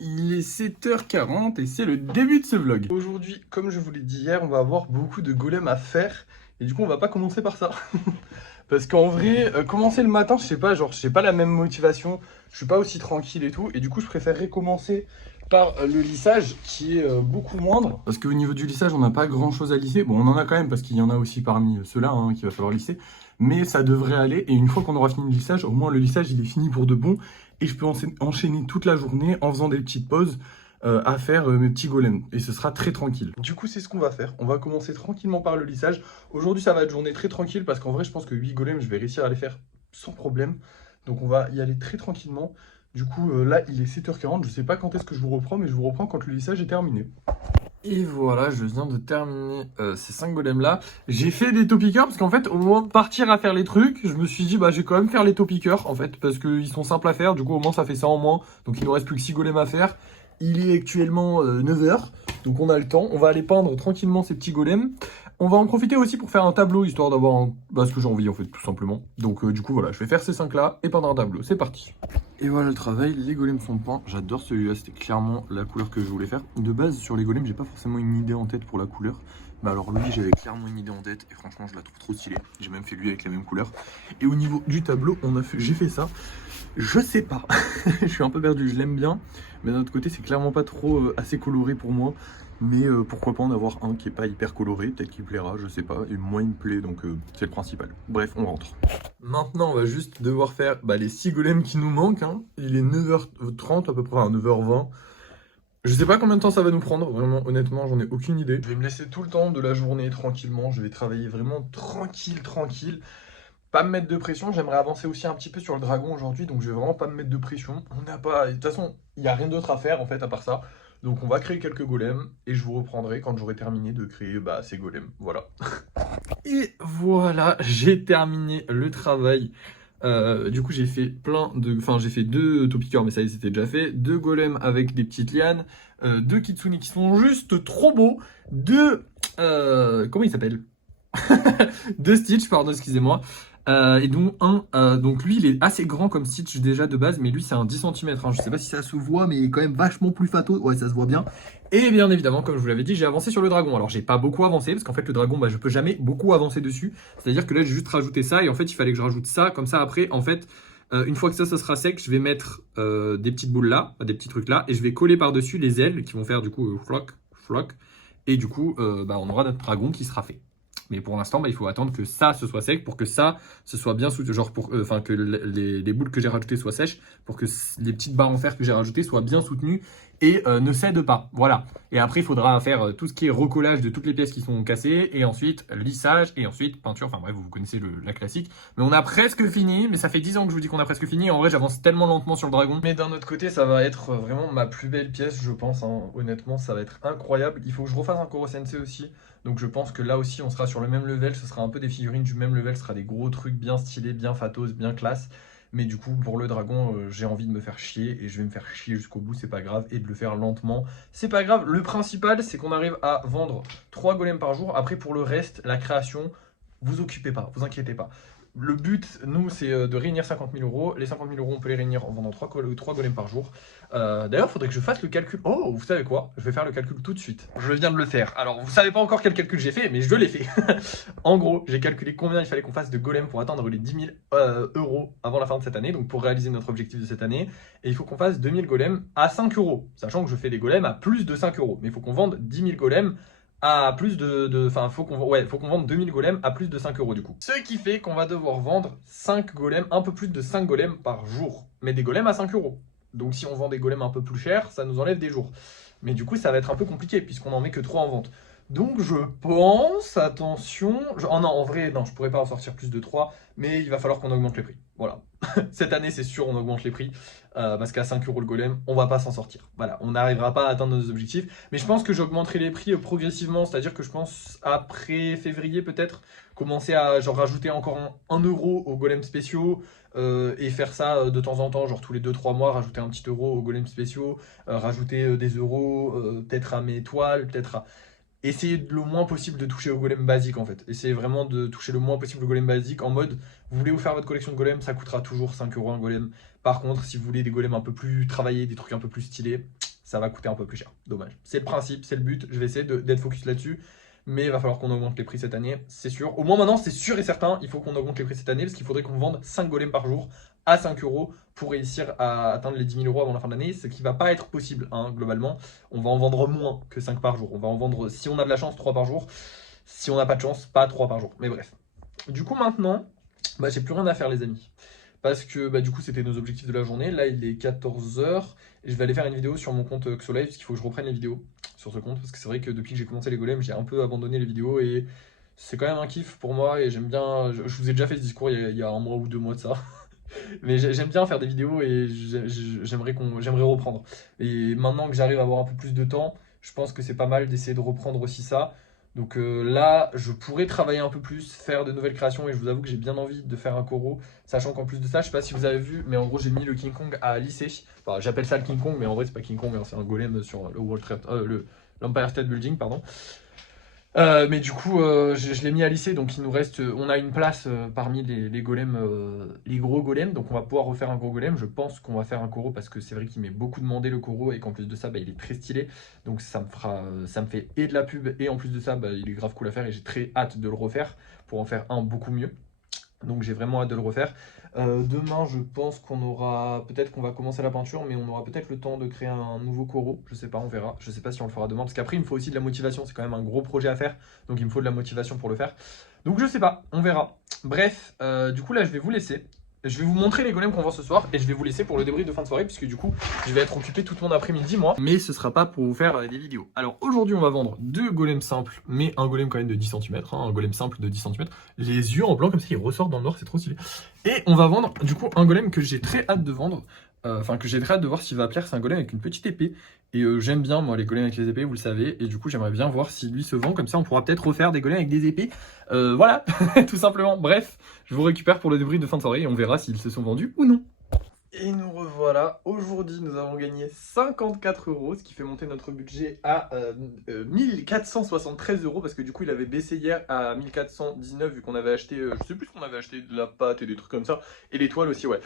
Il est 7h40 et c'est le début de ce vlog. Aujourd'hui, comme je vous l'ai dit hier, on va avoir beaucoup de golems à faire. Et du coup, on va pas commencer par ça. Parce qu'en vrai, commencer le matin, je sais pas, genre, j'ai pas la même motivation. Je suis pas aussi tranquille et tout. Et du coup, je préférerais commencer par le lissage qui est beaucoup moindre. Parce qu'au niveau du lissage, on n'a pas grand chose à lisser. Bon, on en a quand même parce qu'il y en a aussi parmi ceux-là qu'il va falloir lisser. Mais ça devrait aller. Et une fois qu'on aura fini le lissage, au moins le lissage, il est fini pour de bon. Et je peux enchaîner toute la journée en faisant des petites pauses à faire mes petits golems. Et ce sera très tranquille. Du coup, c'est ce qu'on va faire. On va commencer tranquillement par le lissage. Aujourd'hui, ça va être journée très tranquille parce qu'en vrai, je pense que 8 golems, je vais réussir à les faire sans problème. Donc, on va y aller très tranquillement. Du coup, là, il est 7h40. Je sais pas quand est-ce que je vous reprends, mais je vous reprends quand le lissage est terminé. Et voilà, je viens de terminer ces 5 golems là. J'ai fait des topiqueurs parce qu'en fait, au moment de partir à faire les trucs, je me suis dit, bah, je vais quand même faire les topiqueurs en fait, parce qu'ils sont simples à faire. Du coup, au moins, ça fait ça en moins. Donc, il nous reste plus que 6 golems à faire. Il est actuellement 9h, donc on a le temps. On va aller peindre tranquillement ces petits golems. On va en profiter aussi pour faire un tableau, histoire d'avoir ce que j'ai envie en fait, tout simplement. Donc, du coup, voilà, je vais faire ces 5 là et peindre un tableau. C'est parti. Et voilà le travail, les golems sont peints, j'adore celui-là, c'était clairement la couleur que je voulais faire. De base, sur les golems, j'ai pas forcément une idée en tête pour la couleur. Mais alors lui, j'avais clairement une idée en tête et franchement, je la trouve trop stylée. J'ai même fait lui avec la même couleur. Et au niveau du tableau, j'ai fait ça. Je sais pas, je suis un peu perdu, je l'aime bien. Mais d'un autre côté, c'est clairement pas trop assez coloré pour moi. Mais pourquoi pas en avoir un qui est pas hyper coloré, peut-être qu'il plaira, je sais pas. Et moi, il me plaît, donc c'est le principal. Bref, on rentre. Maintenant, on va juste devoir faire les 6 golems qui nous manquent. Il est 9h30 à peu près, à 9h20. Je sais pas combien de temps ça va nous prendre, vraiment, honnêtement, j'en ai aucune idée. Je vais me laisser tout le temps de la journée tranquillement. Je vais travailler vraiment tranquille. Pas me mettre de pression. J'aimerais avancer aussi un petit peu sur le dragon aujourd'hui, donc je vais vraiment pas me mettre de pression. On n'a pas... De toute façon, il n'y a rien d'autre à faire en fait à part ça. Donc on va créer quelques golems et je vous reprendrai quand j'aurai terminé de créer ces golems. Voilà. Et voilà, j'ai terminé le travail. Du coup, j'ai fait j'ai fait 2 topiqueurs, mais ça y est, c'était déjà fait. 2 golems avec des petites lianes. 2 kitsune qui sont juste trop beaux. 2... comment il s'appelle? 2 Stitch, pardon, excusez-moi. Et donc donc lui il est assez grand comme Stitch déjà de base, mais lui c'est un 10 cm. Je sais pas si ça se voit, mais il est quand même vachement plus fato. Ouais, ça se voit bien. Et bien évidemment, comme je vous l'avais dit, j'ai avancé sur le dragon. Alors j'ai pas beaucoup avancé, parce qu'en fait le dragon, je peux jamais beaucoup avancer dessus. C'est-à-dire que là j'ai juste rajouté ça, et en fait il fallait que je rajoute ça, comme ça après, en fait, une fois que ça sera sec, je vais mettre des petites boules là, des petits trucs là, et je vais coller par-dessus les ailes qui vont faire du coup floc. Et du coup, on aura notre dragon qui sera fait. Mais pour l'instant, il faut attendre que ça se soit sec pour que ça se soit bien soutenu. Genre, que les boules que j'ai rajoutées soient sèches, pour que les petites barres en fer que j'ai rajoutées soient bien soutenues et ne cèdent pas. Voilà. Et après, il faudra faire tout ce qui est recollage de toutes les pièces qui sont cassées, et ensuite lissage, et ensuite peinture. Enfin bref, vous connaissez la classique. Mais on a presque fini, mais ça fait 10 ans que je vous dis qu'on a presque fini. En vrai, j'avance tellement lentement sur le dragon. Mais d'un autre côté, ça va être vraiment ma plus belle pièce, je pense. Honnêtement, ça va être incroyable. Il faut que je refasse un Koro Sensei aussi. Donc je pense que là aussi on sera sur le même level, ce sera un peu des figurines du même level, ce sera des gros trucs bien stylés, bien fatos, bien classe. Mais du coup pour le dragon j'ai envie de me faire chier et je vais me faire chier jusqu'au bout, c'est pas grave, et de le faire lentement, c'est pas grave. Le principal c'est qu'on arrive à vendre 3 golems par jour. Après pour le reste, la création, vous occupez pas, vous inquiétez pas. Le but, nous, c'est de réunir 50 000 euros. Les 50 000 euros, on peut les réunir en vendant 3 golems par jour. D'ailleurs, il faudrait que je fasse le calcul. Oh, vous savez quoi? Je vais faire le calcul tout de suite. Je viens de le faire. Alors, vous savez pas encore quel calcul j'ai fait, mais je l'ai fait. En gros, j'ai calculé combien il fallait qu'on fasse de golems pour atteindre les 10 000 euros avant la fin de cette année. Donc, pour réaliser notre objectif de cette année. Et il faut qu'on fasse 2000 golems à 5 euros. Sachant que je fais des golems à plus de 5 euros. Mais il faut qu'on vende 10 000 golems à plus faut qu'on vende 2000 golems à plus de 5 euros du coup. Ce qui fait qu'on va devoir vendre 5 golems, un peu plus de 5 golems par jour. Mais des golems à 5 euros. Donc si on vend des golems un peu plus chers, ça nous enlève des jours. Mais du coup, ça va être un peu compliqué puisqu'on en met que 3 en vente. Donc je pense, attention... Oh non, en vrai, non, je pourrais pas en sortir plus de 3, mais il va falloir qu'on augmente les prix. Voilà. Cette année, c'est sûr, on augmente les prix. Parce qu'à 5 euros le golem, on va pas s'en sortir. Voilà, on n'arrivera pas à atteindre nos objectifs. Mais je pense que j'augmenterai les prix progressivement. C'est-à-dire que je pense, après février peut-être, commencer à genre rajouter encore 1 euro aux golems spéciaux. Et faire ça de temps en temps, genre tous les 2-3 mois, rajouter un petit euro aux golems spéciaux, rajouter des euros peut-être à mes toiles, peut-être à... Essayez le moins possible de toucher au golem basique en fait. Essayez vraiment de toucher le moins possible au golem basique en mode, vous voulez vous faire votre collection de golems, ça coûtera toujours 5 euros un golem. Par contre, si vous voulez des golems un peu plus travaillés, des trucs un peu plus stylés, ça va coûter un peu plus cher. Dommage. C'est le principe, c'est le but. Je vais essayer d'être focus là-dessus. Mais il va falloir qu'on augmente les prix cette année, c'est sûr. Au moins maintenant, c'est sûr et certain, il faut qu'on augmente les prix cette année parce qu'il faudrait qu'on vende 5 golems par jour à 5 euros pour réussir à atteindre les 10 000 euros avant la fin de l'année, ce qui va pas être possible, hein, globalement. On va en vendre moins que 5 par jour. On va en vendre, si on a de la chance, 3 par jour. Si on n'a pas de chance, pas 3 par jour. Mais bref. Du coup, maintenant, bah, j'ai plus rien à faire, les amis. Parce que bah, du coup, c'était nos objectifs de la journée. Là, il est 14 h. Et je vais aller faire une vidéo sur mon compte Xolive, parce qu'il faut que je reprenne les vidéos sur ce compte. Parce que c'est vrai que depuis que j'ai commencé les golems, j'ai un peu abandonné les vidéos. Et c'est quand même un kiff pour moi. Et j'aime bien. Je vous ai déjà fait ce discours il y a un mois ou 2 mois de ça. Mais j'aime bien faire des vidéos et j'aimerais reprendre. Et maintenant que j'arrive à avoir un peu plus de temps, je pense que c'est pas mal d'essayer de reprendre aussi ça. Donc là, je pourrais travailler un peu plus, faire de nouvelles créations et je vous avoue que j'ai bien envie de faire un Koro, sachant qu'en plus de ça, je sais pas si vous avez vu, mais en gros j'ai mis le King Kong à lisser. Enfin, j'appelle ça le King Kong, mais en vrai c'est pas King Kong, hein, c'est un golem sur le l'Empire State Building, pardon. Mais du coup, je l'ai mis à lisser, donc il nous reste, on a une place parmi les golems, les gros golems, donc on va pouvoir refaire un gros golem. Je pense qu'on va faire un Koro parce que c'est vrai qu'il m'est beaucoup demandé le Koro et qu'en plus de ça, bah, il est très stylé, donc ça me fait et de la pub et en plus de ça, bah, il est grave cool à faire et j'ai très hâte de le refaire pour en faire un beaucoup mieux. Donc j'ai vraiment hâte de le refaire. Demain, je pense qu'on aura, peut-être qu'on va commencer la peinture, mais on aura peut-être le temps de créer un nouveau Koro. Je sais pas, on verra. Je sais pas si on le fera demain, parce qu'après il me faut aussi de la motivation. C'est quand même un gros projet à faire, donc il me faut de la motivation pour le faire. Donc je sais pas, on verra. Bref, du coup là je vais vous laisser. Je vais vous montrer les golems qu'on vend ce soir et je vais vous laisser pour le débrief de fin de soirée puisque du coup je vais être occupé toute mon après-midi moi. Mais ce sera pas pour vous faire des vidéos. Alors aujourd'hui on va vendre 2 golems simples mais un golem quand même de 10 cm, hein, un golem simple de 10 cm. Les yeux en blanc comme ça ils ressortent dans le noir, c'est trop stylé. Et on va vendre du coup un golem que j'ai très hâte de vendre. Enfin que j'ai très hâte de voir s'il va plaire, c'est un golem avec une petite épée. Et j'aime bien moi les golems avec les épées, vous le savez. Et du coup j'aimerais bien voir si lui se vend, comme ça on pourra peut-être refaire des golems avec des épées. Voilà, tout simplement. Bref, je vous récupère pour le débrief de fin de soirée et on verra s'ils se sont vendus ou non. Et nous revoilà, aujourd'hui nous avons gagné 54 euros, ce qui fait monter notre budget à 1473 euros, parce que du coup il avait baissé hier à 1419 vu qu'on avait acheté, je sais plus ce qu'on avait acheté, de la pâte et des trucs comme ça, et l'étoile aussi, ouais.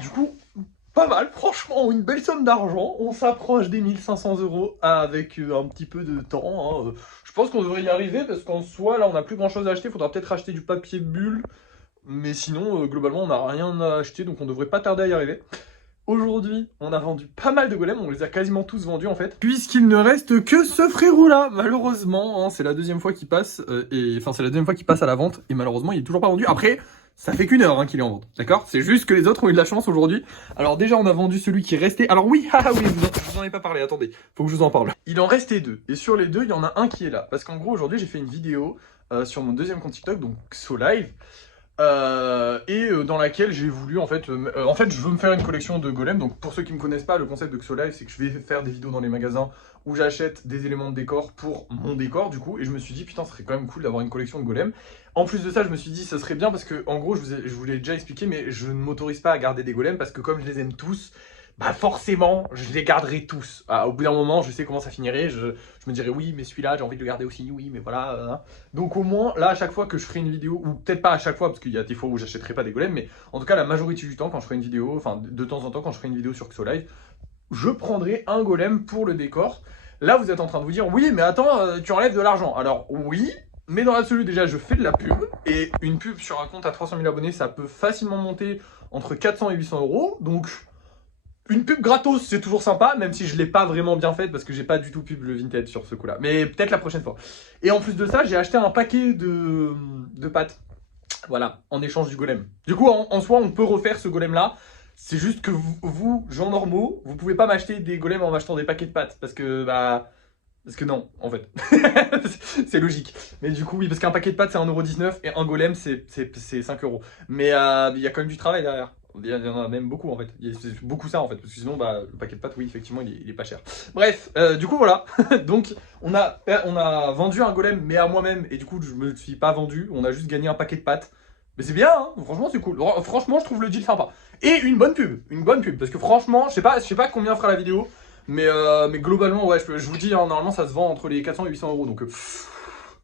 Du coup, pas mal, franchement, une belle somme d'argent, on s'approche des 1500 euros avec un petit peu de temps, hein. Je pense qu'on devrait y arriver, parce qu'en soi, là on n'a plus grand chose à acheter, il faudra peut-être acheter du papier bulle. Mais sinon, globalement, on n'a rien à acheter, donc on devrait pas tarder à y arriver. Aujourd'hui, on a vendu pas mal de golems, on les a quasiment tous vendus en fait. Puisqu'il ne reste que ce frérot-là, malheureusement, hein, c'est la deuxième fois qu'il passe, c'est la deuxième fois qu'il passe à la vente, et malheureusement, il est toujours pas vendu. Après, ça fait qu'1 heure hein, qu'il est en vente, d'accord? C'est juste que les autres ont eu de la chance aujourd'hui. Alors déjà, on a vendu celui qui est resté. Alors oui, oui, je vous en ai pas parlé, attendez, faut que je vous en parle. Il en restait 2, et sur les 2, il y en a un qui est là. Parce qu'en gros, aujourd'hui, j'ai fait une vidéo sur mon deuxième compte TikTok, donc Xolive. Dans laquelle j'ai voulu en fait je veux me faire une collection de golems. Donc pour ceux qui me connaissent pas, le concept de Xolive c'est que je vais faire des vidéos dans les magasins où j'achète des éléments de décor pour mon décor du coup, et je me suis dit putain ça serait quand même cool d'avoir une collection de golems. En plus de ça je me suis dit ça serait bien parce que en gros je vous l'ai déjà expliqué, mais je ne m'autorise pas à garder des golems parce que comme je les aime tous, bah forcément, je les garderai tous. Au bout d'un moment, je sais comment ça finirait. Je me dirais oui, mais celui-là, j'ai envie de le garder aussi. Oui, mais voilà. Hein. Donc au moins, là, à chaque fois que je ferai une vidéo, ou peut-être pas à chaque fois, parce qu'il y a des fois où j'achèterai pas des golems, mais en tout cas, la majorité du temps, quand je ferai une vidéo, enfin de temps en temps, quand je ferai une vidéo sur Xolive, je prendrai un golem pour le décor. Là, vous êtes en train de vous dire, oui, mais attends, tu enlèves de l'argent. Alors oui, mais dans l'absolu, déjà, je fais de la pub. Et une pub sur un compte à 300 000 abonnés, ça peut facilement monter entre 400 et 800 euros. Donc... une pub gratos, c'est toujours sympa, même si je l'ai pas vraiment bien faite parce que j'ai pas du tout pub le Vinted sur ce coup-là. Mais peut-être la prochaine fois. Et en plus de ça, j'ai acheté un paquet de pâtes. Voilà, en échange du golem. Du coup, en soi, on peut refaire ce golem-là. C'est juste que vous, gens normaux, vous pouvez pas m'acheter des golems en m'achetant des paquets de pâtes. Parce que, non, en fait. C'est logique. Mais du coup, oui, parce qu'un paquet de pâtes, c'est 1,19€ et un golem, c'est 5 euros. Mais il y a quand même du travail derrière. Il y en a même beaucoup en fait, c'est beaucoup ça en fait, parce que sinon le paquet de pâtes, oui effectivement il est pas cher. Bref, du coup voilà, donc on a vendu un golem mais à moi-même, et du coup je me suis pas vendu, on a juste gagné un paquet de pâtes. Mais c'est bien, hein, franchement c'est cool, franchement je trouve le deal sympa. Et une bonne pub, parce que franchement, je sais pas combien fera la vidéo, mais globalement ouais, je vous dis, hein, normalement ça se vend entre les 400 et 800 euros, donc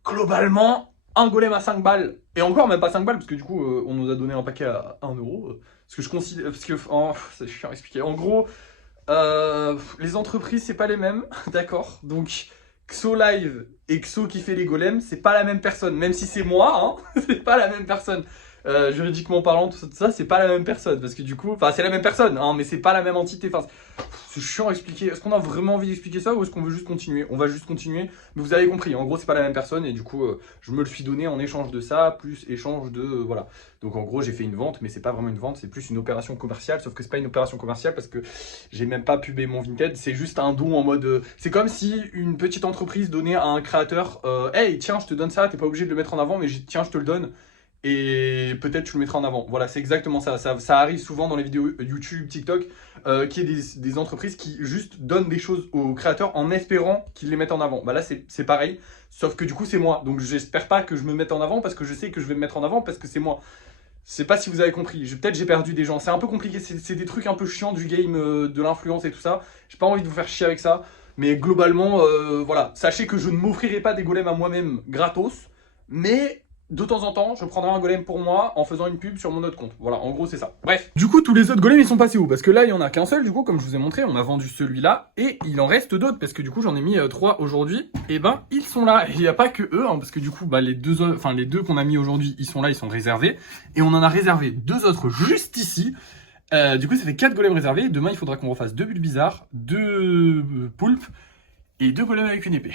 globalement, un golem à 5 balles, et encore même pas 5 balles, parce que du coup on nous a donné un paquet à 1 euro. Parce que je considère, parce que c'est chiant à expliquer. En gros, Les entreprises, c'est pas les mêmes, d'accord? Donc, Xo Live et Xo qui fait les golems, c'est pas la même personne. Même si c'est moi, hein, c'est pas la même personne. Juridiquement parlant, tout ça, c'est pas la même personne. Parce que du coup, enfin, c'est la même personne, hein, mais c'est pas la même entité. Enfin, c'est chiant à expliquer. Est-ce qu'on a vraiment envie d'expliquer ça ou est-ce qu'on veut juste continuer? On va juste continuer. Mais vous avez compris, en gros, c'est pas la même personne et du coup, je me le suis donné en échange de ça, plus échange de. Voilà. Donc en gros, j'ai fait une vente, mais c'est pas vraiment une vente, c'est plus une opération commerciale. Sauf que c'est pas une opération commerciale parce que j'ai même pas pubé mon Vinted. C'est juste un don en mode. C'est comme si une petite entreprise donnait à un créateur hey, tiens, je te donne ça, t'es pas obligé de le mettre en avant, mais tiens, je te le donne. Et peut-être tu le mettras en avant. Voilà, c'est exactement ça. Ça arrive souvent dans les vidéos YouTube, TikTok, qu'il y ait des entreprises qui juste donnent des choses aux créateurs en espérant qu'ils les mettent en avant. Bah là, c'est pareil, sauf que du coup, c'est moi. Donc, j'espère pas que je me mette en avant parce que je sais que je vais me mettre en avant parce que c'est moi. Je sais pas si vous avez compris. Peut-être j'ai perdu des gens. C'est un peu compliqué. C'est des trucs un peu chiants du game, de l'influence et tout ça. J'ai pas envie de vous faire chier avec ça. Mais globalement, voilà. Sachez que je ne m'offrirai pas des golems à moi-même gratos. Mais de temps en temps, je prendrai un golem pour moi en faisant une pub sur mon autre compte. Voilà, en gros, c'est ça. Bref. Du coup, tous les autres golems, ils sont passés où? Parce que là, il y en a qu'un seul, du coup, comme je vous ai montré. On a vendu celui-là. Et il en reste d'autres. Parce que du coup, j'en ai mis 3 aujourd'hui. Et ben, ils sont là. Et il n'y a pas que eux. Hein, parce que du coup, bah, les deux qu'on a mis aujourd'hui, ils sont là, ils sont réservés. Et on en a réservé 2 autres juste ici. Du coup, ça fait 4 golems réservés. Demain, il faudra qu'on refasse 2 bulles bizarres, 2 poulpes et 2 golems avec une épée.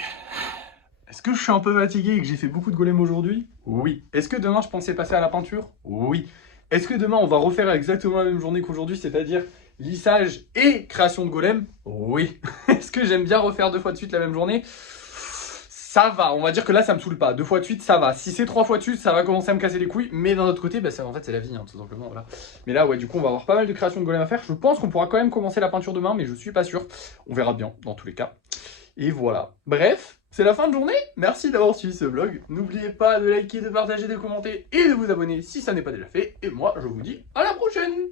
Est-ce que je suis un peu fatigué et que j'ai fait beaucoup de golems aujourd'hui? Oui. Est-ce que demain je pensais passer à la peinture? Oui. Est-ce que demain on va refaire exactement la même journée qu'aujourd'hui, c'est-à-dire lissage et création de golem? Oui. Est-ce que j'aime bien refaire 2 fois de suite la même journée? Ça va, on va dire que là ça me saoule pas. 2 fois de suite, ça va. Si c'est 3 fois de suite, ça va commencer à me casser les couilles. Mais d'un autre côté, bah, en fait c'est la vie, hein, tout simplement. Voilà. Mais là, ouais, du coup, on va avoir pas mal de création de golem à faire. Je pense qu'on pourra quand même commencer la peinture demain, mais je suis pas sûr. On verra bien, dans tous les cas. Et voilà. Bref, c'est la fin de journée. Merci d'avoir suivi ce vlog. N'oubliez pas de liker, de partager, de commenter et de vous abonner si ça n'est pas déjà fait. Et moi, je vous dis à la prochaine!